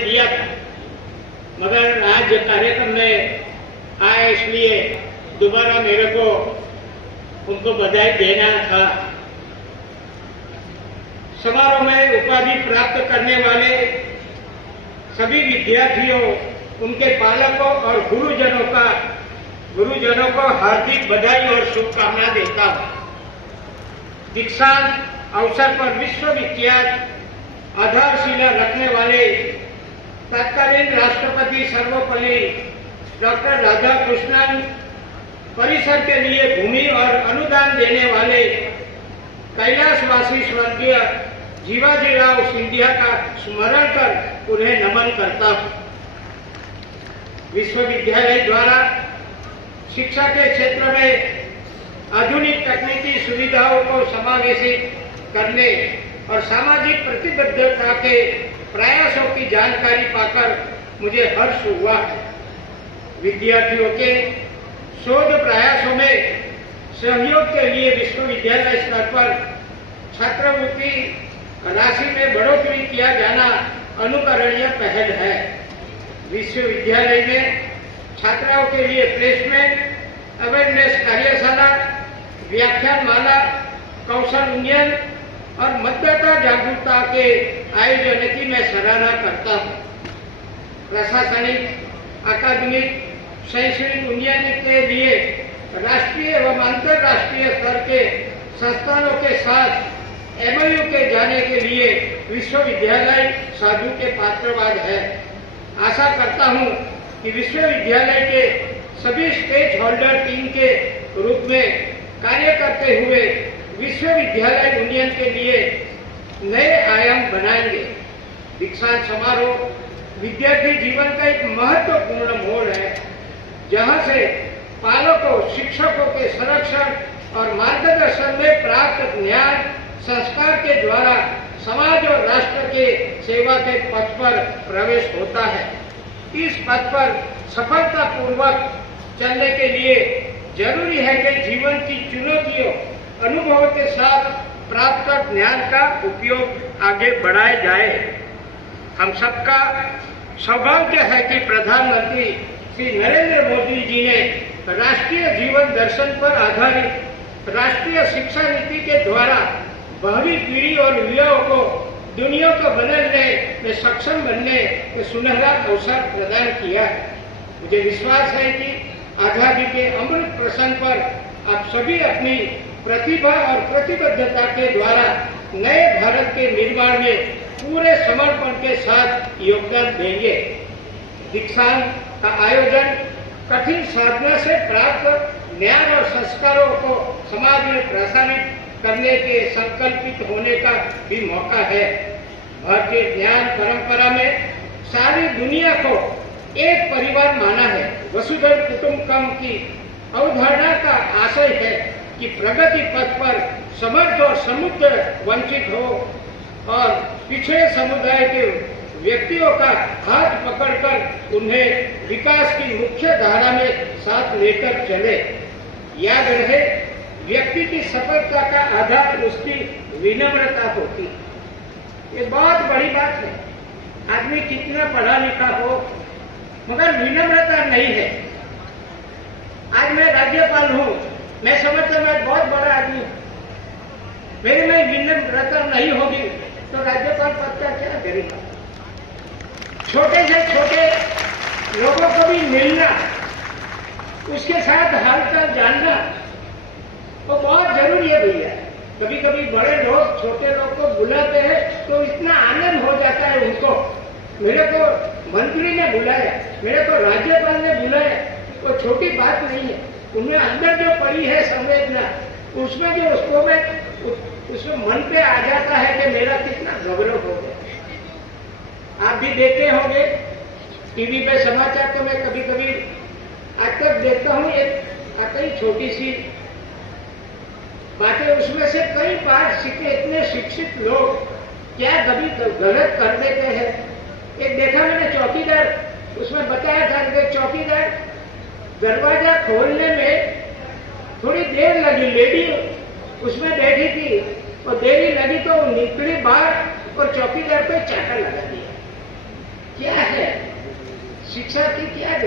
दिया था, मगर आज कार्यक्रम में आया इसलिए दोबारा मेरे को उनको बधाई देना था। समारोह में उपाधि प्राप्त करने वाले सभी विद्यार्थियों, उनके पालकों और गुरुजनों को हार्दिक बधाई और शुभकामना देता हूँ। दीक्षांत अवसर पर विश्वविख्यात आधारशिला रखने वाले तत्कालीन राष्ट्रपति सर्वपल्ली डॉक्टर राधाकृष्णन, परिसर के लिए भूमि और अनुदान देने वाले कैलाशवासी स्वर्गीय जीवाजीराव सिंधिया का स्मरण कर उन्हें नमन करता हूँ। विश्वविद्यालय द्वारा शिक्षा के क्षेत्र में आधुनिक तकनीकी सुविधाओं को समावेशित करने और सामाजिक प्रतिबद्धता के प्रयासों की जानकारी पाकर मुझे हर्ष हुआ है। विद्यार्थियों के शोध प्रयासों में सहयोग के लिए विश्वविद्यालय स्तर पर छात्रवृत्ति राशि में बढ़ोतरी किया जाना अनुकरणीय पहल है। विश्वविद्यालय में छात्राओं के लिए प्लेसमेंट, अवेयरनेस कार्यशाला, व्याख्यानमाला, कौशल उन्नयन और मतदाता जागरूकता के आयोजन की मैं सराहना करता हूँ। प्रशासनिक, अकादमिक, शैक्षणिक उन्नयन के लिए राष्ट्रीय एवं अंतर्राष्ट्रीय स्तर के संस्थानों के साथ एमओयू के जाने के लिए विश्वविद्यालय साधु के पात्रवाद है। आशा करता हूं कि विश्वविद्यालय के सभी स्टेक होल्डर टीम के रूप में कार्य करते हुए विश्वविद्यालय उन्नयन के लिए नए आयाम बनाएंगे। दीक्षांत समारोह विद्यार्थी जीवन का एक महत्वपूर्ण मोड़ है, जहां से पालकों, शिक्षकों के संरक्षण और मार्गदर्शन में प्राप्त ज्ञान संस्कार के द्वारा समाज और राष्ट्र के सेवा के पथ पर प्रवेश होता है। इस पथ पर सफलतापूर्वक चलने के लिए जरूरी है कि जीवन की चुनौतियों, अनुभवों के साथ प्राप्त ज्ञान का उपयोग आगे बढ़ाया जाए। हम सबका सौभाग्य है कि प्रधानमंत्री श्री नरेंद्र मोदी जी ने राष्ट्रीय जीवन दर्शन पर आधारित राष्ट्रीय शिक्षा नीति के द्वारा भावी पीढ़ी और युवाओं को दुनिया को बदलने में सक्षम बनने के सुनहरा अवसर प्रदान किया है। मुझे विश्वास है कि आजादी के अमृत प्रसंग पर आप सभी अपनी प्रतिभा और प्रतिबद्धता के द्वारा नए भारत के निर्माण में पूरे समर्पण के साथ योगदान देंगे। दीक्षांत का आयोजन कठिन साधना से प्राप्त ज्ञान और संस्कारों को समाज में प्रसारित करने के संकल्पित होने का भी मौका है। भारतीय ज्ञान परंपरा में सारी दुनिया को एक परिवार माना है। वसुधैव कुटुंबकम की अवधारणा का आशय है कि प्रगति पथ पर समर्थ और समुद्र वंचित हो और पिछड़े समुदाय के व्यक्तियों का हाथ पकड़कर उन्हें विकास की मुख्य धारा में साथ लेकर चले। याद रहे, व्यक्ति की सफलता का आधार उसकी विनम्रता होती है। ये बहुत बड़ी बात है। आदमी कितना पढ़ा लिखा हो मगर विनम्रता नहीं है। आज मैं राज्यपाल हूँ, मैं समझता हूँ मैं बहुत बड़ा आदमी हूँ, मेरे में विनम्रता नहीं होगी तो राज्यपाल पद का क्या करेगा। छोटे से छोटे लोगों को भी मिलना, उसके साथ हालचाल जानना वो बहुत जरूरी है भैया। कभी कभी बड़े लोग छोटे लोग को बुलाते हैं तो इतना आनंद हो जाता है उनको। मेरे को मंत्री ने बुलाया, मेरे को राज्यपाल ने बुलाया, वो छोटी बात नहीं है। उनमें अंदर जो पड़ी है संवेदना, उसमें जो उसको उसमें मन पे आ जाता है कि मेरा कितना गौरव हो गया। आप भी देखे होंगे टीवी पे समाचार, तो मैं कभी कभी आज तक देखता हूँ, एक आती छोटी सी बातें, उसमें से कई पाठ सीखे इतने शिक्षित लोग क्या कभी गलत कर देते हैं। एक देखा मैंने चौकीदार, उसमें बताया था कि चौकीदार दरवाजा खोलने में थोड़ी देर लगी, लेडी उसमें बैठी थी और देरी लगी तो निकली बाहर और चौकीदार पे चाटा लगा दिया। क्या शिक्षा की क्या